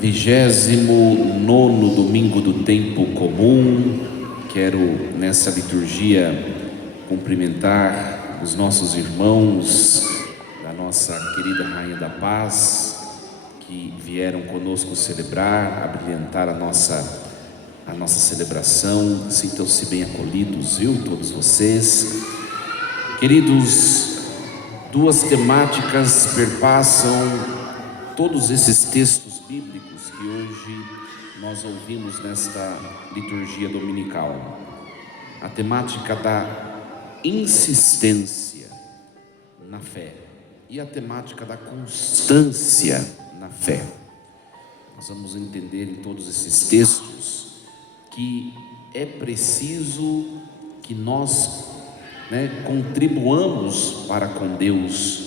29º domingo do tempo comum. Quero nessa liturgia cumprimentar os nossos irmãos da nossa querida Rainha da Paz, que vieram conosco celebrar, abrilhantar a nossa celebração. Sintam-se bem acolhidos, viu, todos vocês. Queridos, duas temáticas perpassam todos esses textos bíblicos que hoje nós ouvimos nesta liturgia dominical. A temática da insistência na fé e a temática da constância na fé. Nós vamos entender em todos esses textos que é preciso que nós contribuamos para com Deus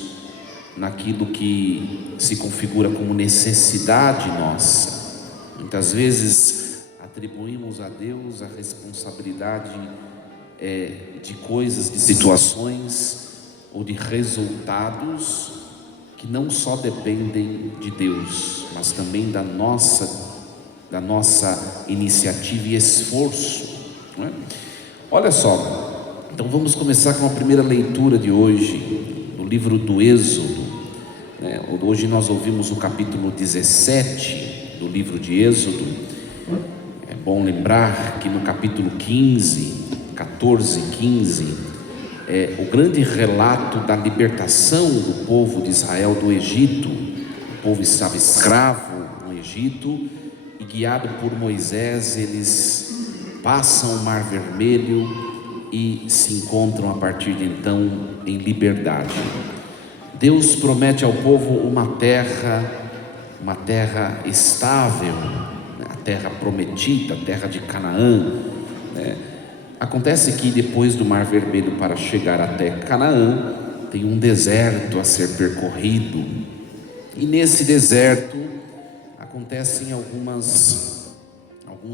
naquilo que se configura como necessidade nossa. Muitas vezes atribuímos a Deus a responsabilidade de coisas, de situações ou de resultados que não só dependem de Deus, mas também da nossa iniciativa e esforço, não é? Olha só, então vamos começar com a primeira leitura de hoje, no livro do Êxodo. Hoje nós ouvimos o capítulo 17 do livro de Êxodo. É bom lembrar que no capítulo 14 e 15, o grande relato da libertação do povo de Israel do Egito. O povo estava escravo no Egito e, guiado por Moisés, eles passam o Mar Vermelho e se encontram a partir de então em liberdade. Deus promete ao povo uma terra estável, a terra prometida, a terra de Canaã. Acontece que depois do Mar Vermelho, para chegar até Canaã, tem um deserto a ser percorrido, e nesse deserto acontecem alguns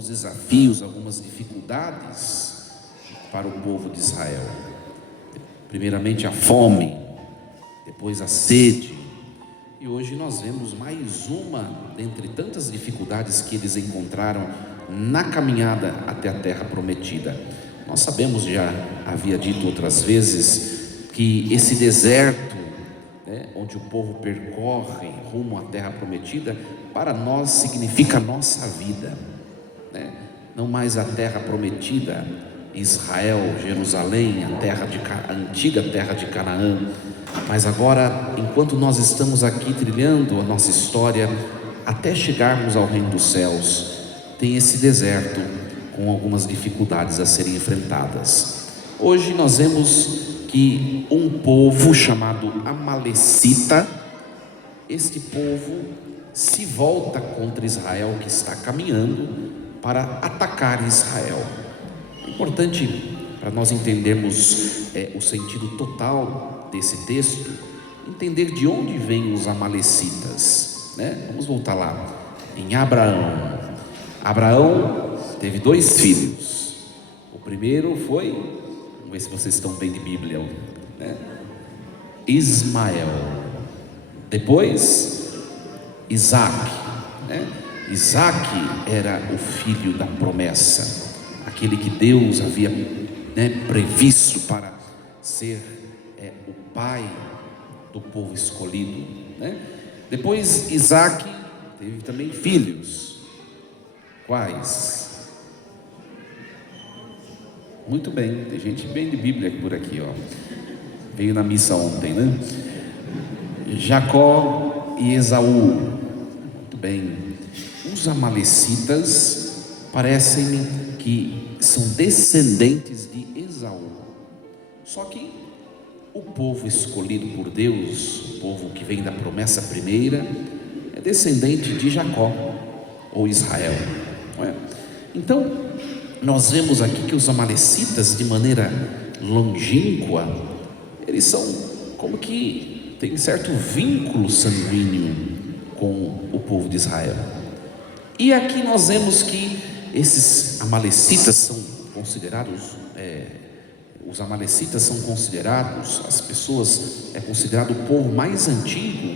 desafios, algumas dificuldades para o povo de Israel. Primeiramente a fome, depois a sede, e hoje nós vemos mais uma dentre tantas dificuldades que eles encontraram na caminhada até a terra prometida. Nós sabemos, já havia dito outras vezes, que esse deserto, onde o povo percorre rumo à terra prometida, para nós significa a nossa vida, não mais a terra prometida, Israel, Jerusalém, a antiga terra de Canaã, mas agora, enquanto nós estamos aqui trilhando a nossa história até chegarmos ao reino dos céus, tem esse deserto com algumas dificuldades a serem enfrentadas. Hoje nós vemos que um povo chamado Amalecita, este povo se volta contra Israel, que está caminhando para atacar Israel. É importante, para nós entendermos o sentido total desse texto, entender de onde vêm os amalecitas, Vamos voltar lá em Abraão. Abraão teve 2 filhos. O primeiro foi, vamos ver se vocês estão bem de Bíblia, Ismael. Depois Isaac, Isaac era o filho da promessa, aquele que Deus havia previsto para ser o pai do povo escolhido, Depois Isaac teve também filhos. Quais? Muito bem, tem gente bem de Bíblia por aqui, veio na missa ontem, Jacó e Esaú. Muito bem. Os amalecitas parecem que são descendentes de Esaú. Só que o povo escolhido por Deus, o povo que vem da promessa primeira, é descendente de Jacó ou Israel, não é? Então, nós vemos aqui que os amalecitas, de maneira longínqua, eles são como que tem certo vínculo sanguíneo com o povo de Israel. E aqui nós vemos que esses amalecitas são considerados, os amalecitas são considerados, as pessoas, é considerado o povo mais antigo,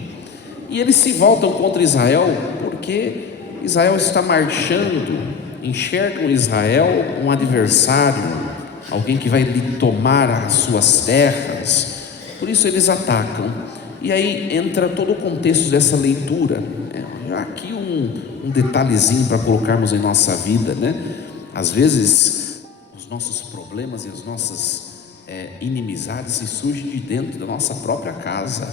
e eles se voltam contra Israel porque Israel está marchando, enxergam Israel um adversário, alguém que vai lhe tomar as suas terras, por isso eles atacam. E aí entra todo o contexto dessa leitura. Aqui um detalhezinho para colocarmos em nossa vida, né? Às vezes os nossos problemas e as nossas inimizades se surgem de dentro da nossa própria casa,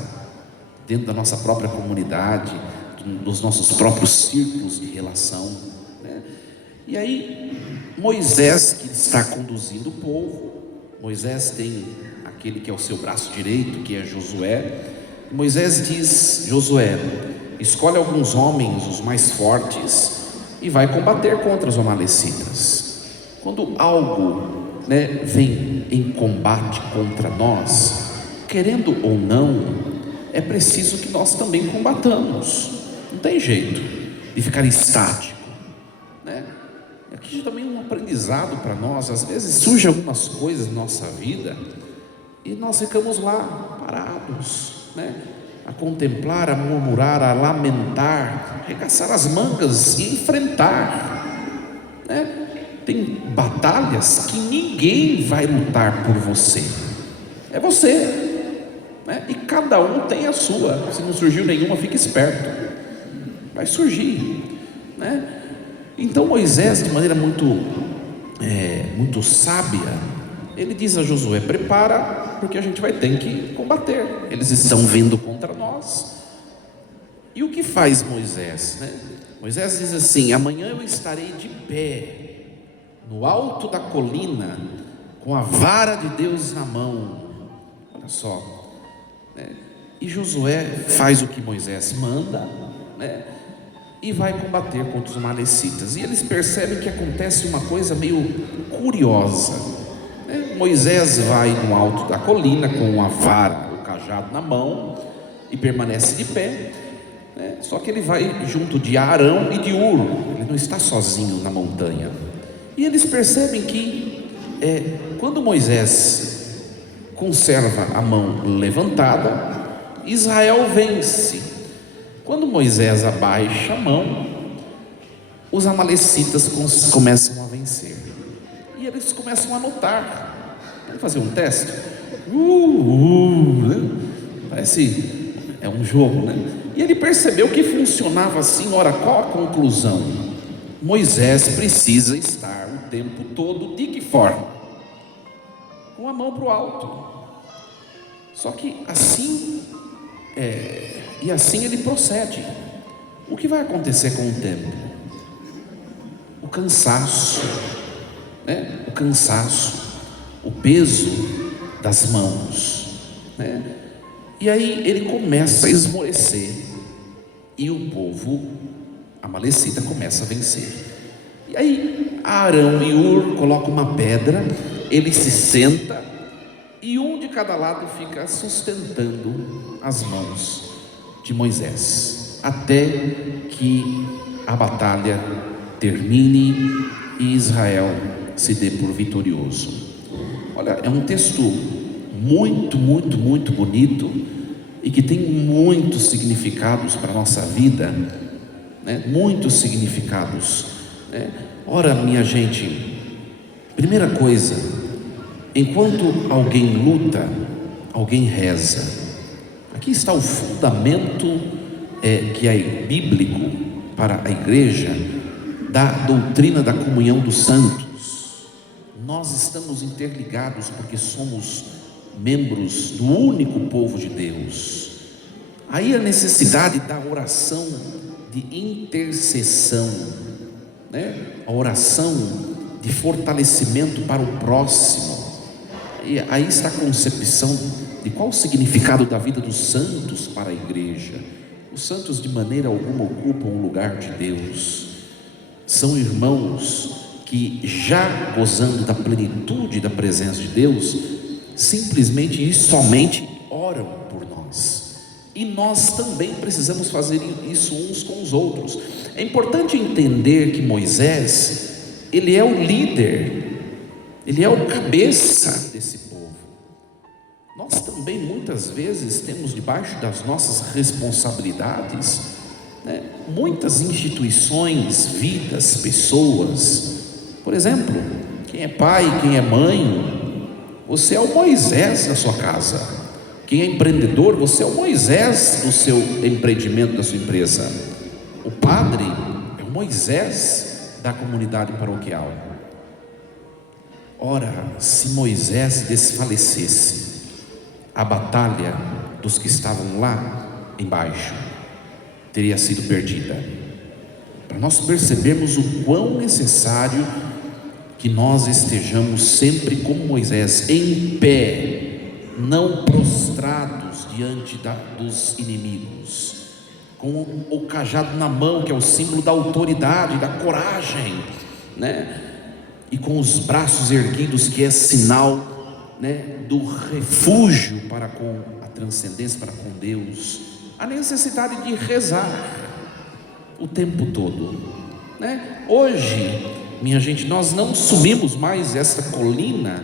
dentro da nossa própria comunidade, dos nossos próprios círculos de relação, né? E aí Moisés, que está conduzindo o povo, Moisés tem aquele que é o seu braço direito, que é Josué. Moisés diz: Josué, escolhe alguns homens, os mais fortes, e vai combater contra os amalecitas. Quando algo, vem em combate contra nós, querendo ou não, é preciso que nós também combatamos. Não tem jeito de ficar estático, né? Aqui também é um aprendizado para nós. Às vezes surgem algumas coisas na nossa vida e nós ficamos lá parados, né? A contemplar, a murmurar, a lamentar, arregaçar as mangas e enfrentar, né? Tem batalhas que ninguém vai lutar por você, é você, né? E cada um tem a sua. Se não surgiu nenhuma, fique esperto, vai surgir, né? Então Moisés, de maneira muito sábia, ele diz a Josué: prepara, porque a gente vai ter que combater, eles estão vindo contra nós. E o que faz Moisés, né? Moisés diz assim: amanhã eu estarei de pé no alto da colina, com a vara de Deus na mão. Olha só, né? E Josué faz o que Moisés manda, né? E vai combater contra os amalecitas. E eles percebem que acontece uma coisa meio curiosa, né? Moisés vai no alto da colina com a vara, o cajado na mão, e permanece de pé, né? Só que ele vai junto de Arão e de Hur, ele não está sozinho na montanha. E eles percebem que quando Moisés conserva a mão levantada, Israel vence. Quando Moisés abaixa a mão, os amalecitas começam a vencer. E eles começam a notar. Vamos fazer um teste? Né? Parece um jogo, né? E ele percebeu que funcionava assim. Ora, qual a conclusão? Moisés precisa estar o tempo todo de que forma? Com a mão para o alto. Só que assim e assim ele procede. O que vai acontecer com o tempo? O cansaço, né? O cansaço, o peso das mãos, né? E aí ele começa a esmorecer e o povo amalecita começa a vencer. E aí Arão e Hur colocam uma pedra, ele se senta e um de cada lado fica sustentando as mãos de Moisés, até que a batalha termine e Israel se dê por vitorioso. Olha, é um texto muito bonito e que tem muitos significados para a nossa vida, né? Muitos significados, né? Ora, minha gente, primeira coisa, enquanto alguém luta, alguém reza. Aqui está o fundamento que é bíblico para a igreja, da doutrina da comunhão dos santos. Nós estamos interligados porque somos membros do único povo de Deus. Aí a necessidade da oração de intercessão, né? A oração de fortalecimento para o próximo. E aí está a concepção de qual o significado da vida dos santos para a igreja. Os santos de maneira alguma ocupam o lugar de Deus. São irmãos que, já gozando da plenitude da presença de Deus, simplesmente e somente oram por nós. E nós também precisamos fazer isso uns com os outros. É importante entender que Moisés, ele é o líder, ele é o cabeça desse povo. Nós também muitas vezes temos debaixo das nossas responsabilidades, Muitas instituições, vidas, pessoas, por exemplo, quem é pai, quem é mãe, você é o Moisés da sua casa. Quem é empreendedor, você é o Moisés do seu empreendimento, da sua empresa. O padre é o Moisés da comunidade paroquial. Ora, se Moisés desfalecesse, a batalha dos que estavam lá embaixo teria sido perdida. Para nós percebermos o quão necessário que nós estejamos sempre como Moisés, em pé, não prostrados diante dos inimigos, com o cajado na mão, que é o símbolo da autoridade, da coragem, e com os braços erguidos, que é sinal, do refúgio para com a transcendência, para com Deus. A necessidade de rezar o tempo todo, Hoje, minha gente, nós não subimos mais essa colina,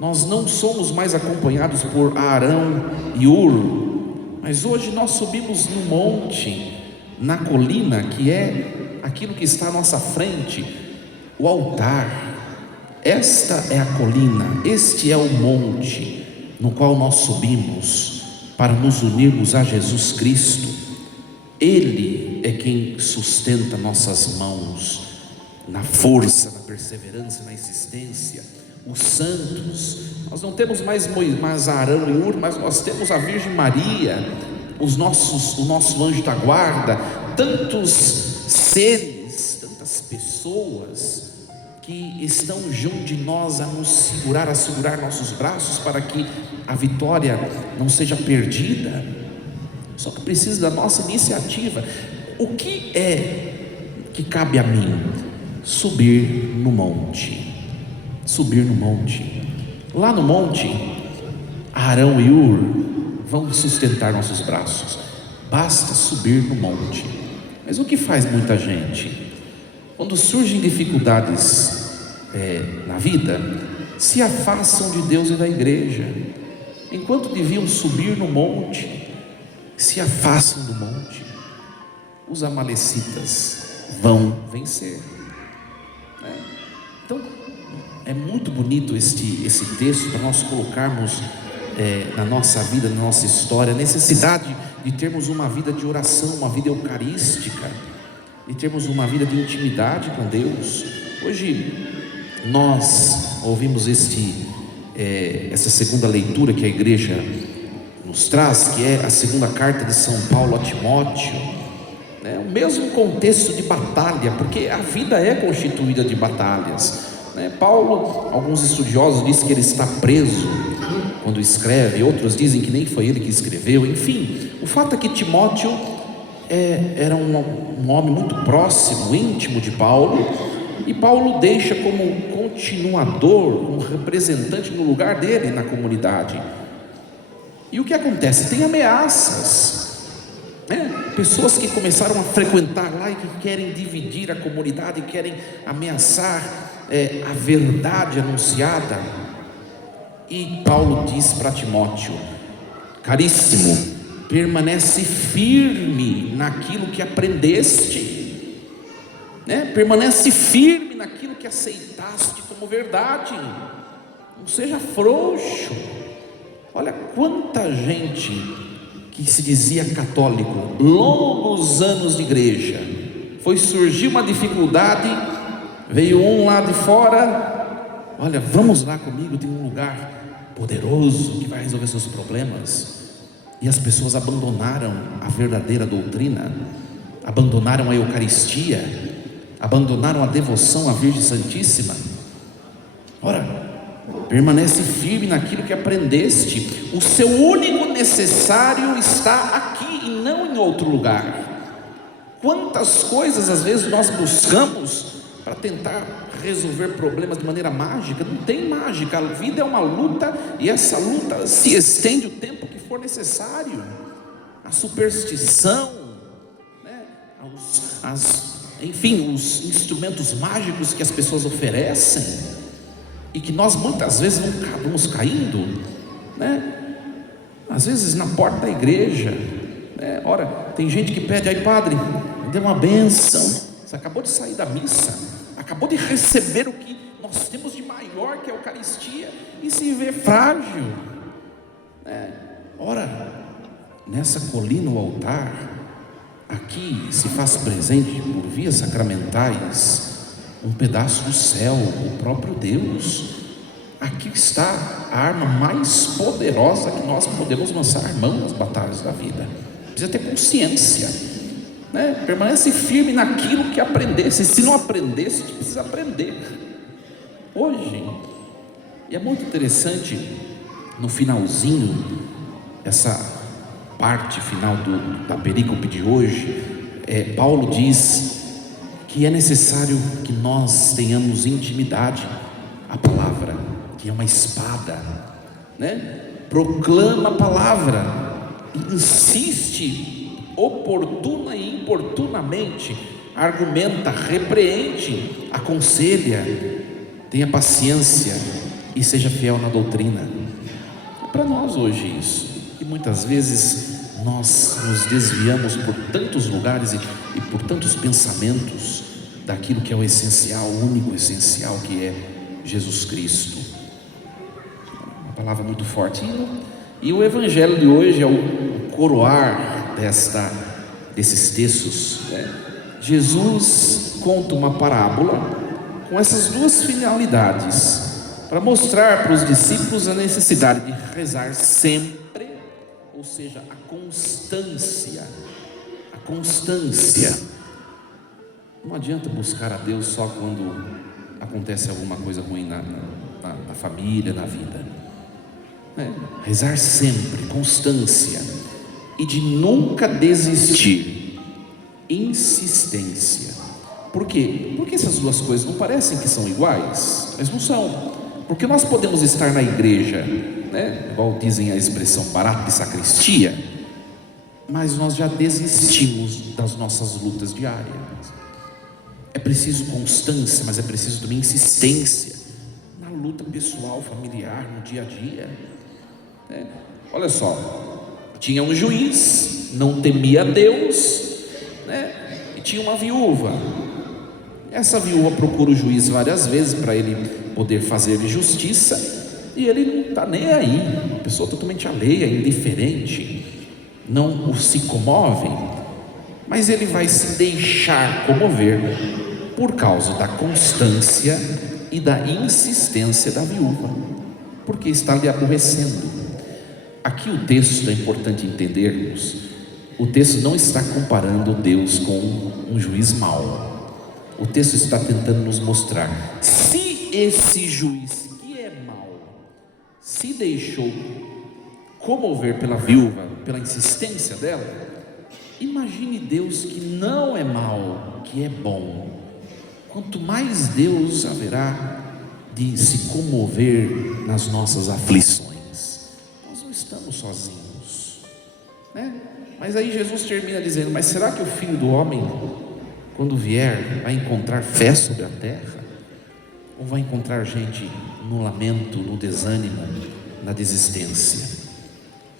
nós não somos mais acompanhados por Arão e Ur, mas hoje nós subimos no monte, na colina, que é aquilo que está à nossa frente, o altar. Esta é a colina, este é o monte no qual nós subimos para nos unirmos a Jesus Cristo. Ele é quem sustenta nossas mãos na força, na perseverança, na existência. Os santos, nós não temos mais Arão e Ur, mas nós temos a Virgem Maria, o nosso anjo da guarda, tantos seres, tantas pessoas que estão junto de nós a nos segurar, a segurar nossos braços para que a vitória não seja perdida. Só que precisa da nossa iniciativa. O que é que cabe a mim? Subir no monte. Subir no monte. Lá no monte, Arão e Ur vão sustentar nossos braços. Basta subir no monte. Mas o que faz muita gente? Quando surgem dificuldades na vida, se afastam de Deus e da igreja. Enquanto deviam subir no monte, se afastam do monte. Os amalecitas vão vencer. Então, é muito bonito esse texto para nós colocarmos na nossa vida, na nossa história, a necessidade de termos uma vida de oração, uma vida eucarística, de termos uma vida de intimidade com Deus. Hoje nós ouvimos essa segunda leitura que a igreja nos traz, que é a segunda carta de São Paulo a Timóteo, o mesmo contexto de batalha, porque a vida é constituída de batalhas. Paulo, alguns estudiosos dizem que ele está preso quando escreve, outros dizem que nem foi ele que escreveu. Enfim, o fato é que Timóteo era um homem muito próximo, íntimo de Paulo, e Paulo deixa como continuador, como representante no lugar dele na comunidade. E o que acontece? Tem ameaças, pessoas que começaram a frequentar lá e que querem dividir a comunidade, querem ameaçar a verdade anunciada. E Paulo diz para Timóteo: caríssimo, permanece firme naquilo que aprendeste, permanece firme naquilo que aceitaste como verdade, não seja frouxo. Olha quanta gente que se dizia católico, longos anos de igreja, foi surgir uma dificuldade, veio um lá de fora, olha, vamos lá comigo, tem um lugar poderoso que vai resolver seus problemas. E as pessoas abandonaram a verdadeira doutrina, abandonaram a Eucaristia, abandonaram a devoção à Virgem Santíssima. Ora, permanece firme naquilo que aprendeste, o seu único necessário está aqui e não em outro lugar. Quantas coisas às vezes nós buscamos para tentar resolver problemas de maneira mágica? Não tem mágica, a vida é uma luta, e essa luta se estende o tempo que for necessário. A superstição, enfim, os instrumentos mágicos que as pessoas oferecem, e que nós muitas vezes vamos caindo, às vezes na porta da igreja, ora, Tem gente que pede: ai padre, me dê uma bênção. Você acabou de sair da missa, acabou de receber o que nós temos de maior, que é a Eucaristia, e se vê frágil, né? Ora, nessa colina, o altar, aqui se faz presente por vias sacramentais um pedaço do céu, o próprio Deus. Aqui está a arma mais poderosa que nós podemos lançar mão nas batalhas da vida. Precisa ter consciência, né? Permanece firme naquilo que aprendesse. Se não aprendesse, precisa aprender hoje. E é muito interessante, no finalzinho, essa parte final da perícope de hoje, Paulo diz que é necessário que nós tenhamos intimidade à palavra, que é uma espada, né? Proclama a palavra, insiste oportuna e importunamente, argumenta, repreende, aconselha, tenha paciência e seja fiel na doutrina. É para nós hoje isso. E muitas vezes nós nos desviamos por tantos lugares e por tantos pensamentos daquilo que é o essencial, o único essencial, que é Jesus Cristo. Uma palavra muito forte. E o Evangelho de hoje é o coroar desses textos, né? Jesus conta uma parábola com essas duas finalidades, para mostrar para os discípulos a necessidade de rezar sempre, ou seja, a constância. Não adianta buscar a Deus só quando acontece alguma coisa ruim na família, na vida, né? Rezar sempre, constância, e de nunca desistir, insistência. Por quê? Porque essas duas coisas não parecem que são iguais, mas não são. Porque nós podemos estar na igreja, né, igual dizem a expressão barato de sacristia, mas nós já desistimos das nossas lutas diárias. É preciso constância, mas é preciso também insistência na luta pessoal, familiar, no dia a dia, né? Olha só, tinha um juiz, não temia Deus, né? E tinha uma viúva. Essa viúva procura o juiz várias vezes para ele poder fazer justiça, e ele não está nem aí, uma pessoa totalmente alheia, indiferente, não se comove, mas ele vai se deixar comover por causa da constância e da insistência da viúva, porque está lhe aborrecendo. Aqui o texto, é importante entendermos, o texto não está comparando Deus com um juiz mau. O texto está tentando nos mostrar, se esse juiz que é mau se deixou comover pela viúva, pela insistência dela, imagine Deus que não é mau, que é bom. Quanto mais Deus haverá de se comover nas nossas aflições. Nós não estamos sozinhos, né? Mas aí Jesus termina dizendo: mas será que o Filho do Homem, quando vier, vai encontrar fé sobre a terra? Ou vai encontrar gente no lamento, no desânimo, na desistência?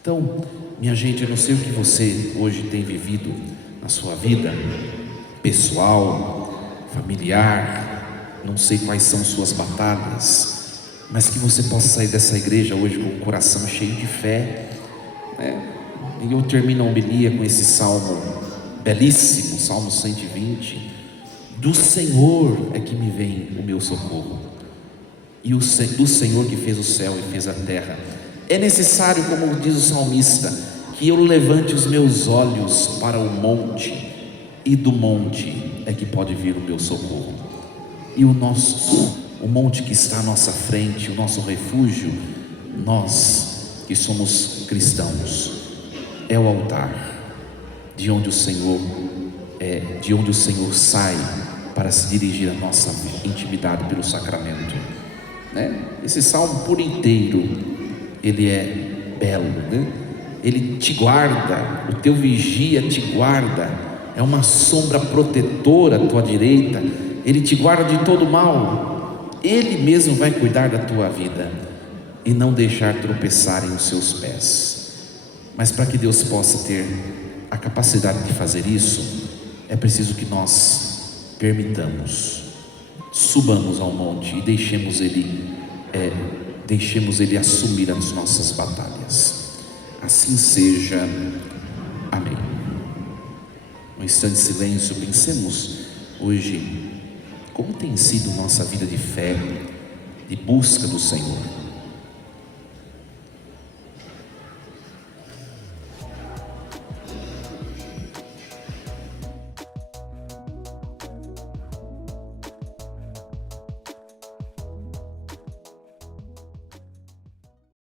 Então, minha gente, eu não sei o que você hoje tem vivido na sua vida pessoal, familiar, não sei quais são suas batalhas, mas que você possa sair dessa igreja hoje com o coração cheio de fé, né? E eu termino a homilia com esse salmo belíssimo, Salmo 120, do Senhor é que me vem o meu socorro, e do Senhor que fez o céu e fez a terra. É necessário, como diz o salmista, que eu levante os meus olhos para o monte, e do monte é que pode vir o meu socorro. E o monte que está à nossa frente, o nosso refúgio, nós que somos cristãos, é o altar, de onde o Senhor sai para se dirigir à nossa intimidade pelo sacramento, né? Esse salmo por inteiro, ele é belo, né? Ele te guarda, o teu vigia te guarda, é uma sombra protetora à tua direita, ele te guarda de todo mal, ele mesmo vai cuidar da tua vida e não deixar tropeçarem os seus pés. Mas para que Deus possa ter a capacidade de fazer isso, é preciso que nós permitamos, subamos ao monte e deixemos Ele assumir as nossas batalhas. Assim seja. Amém. Um instante de silêncio, pensemos hoje como tem sido nossa vida de fé, de busca do Senhor.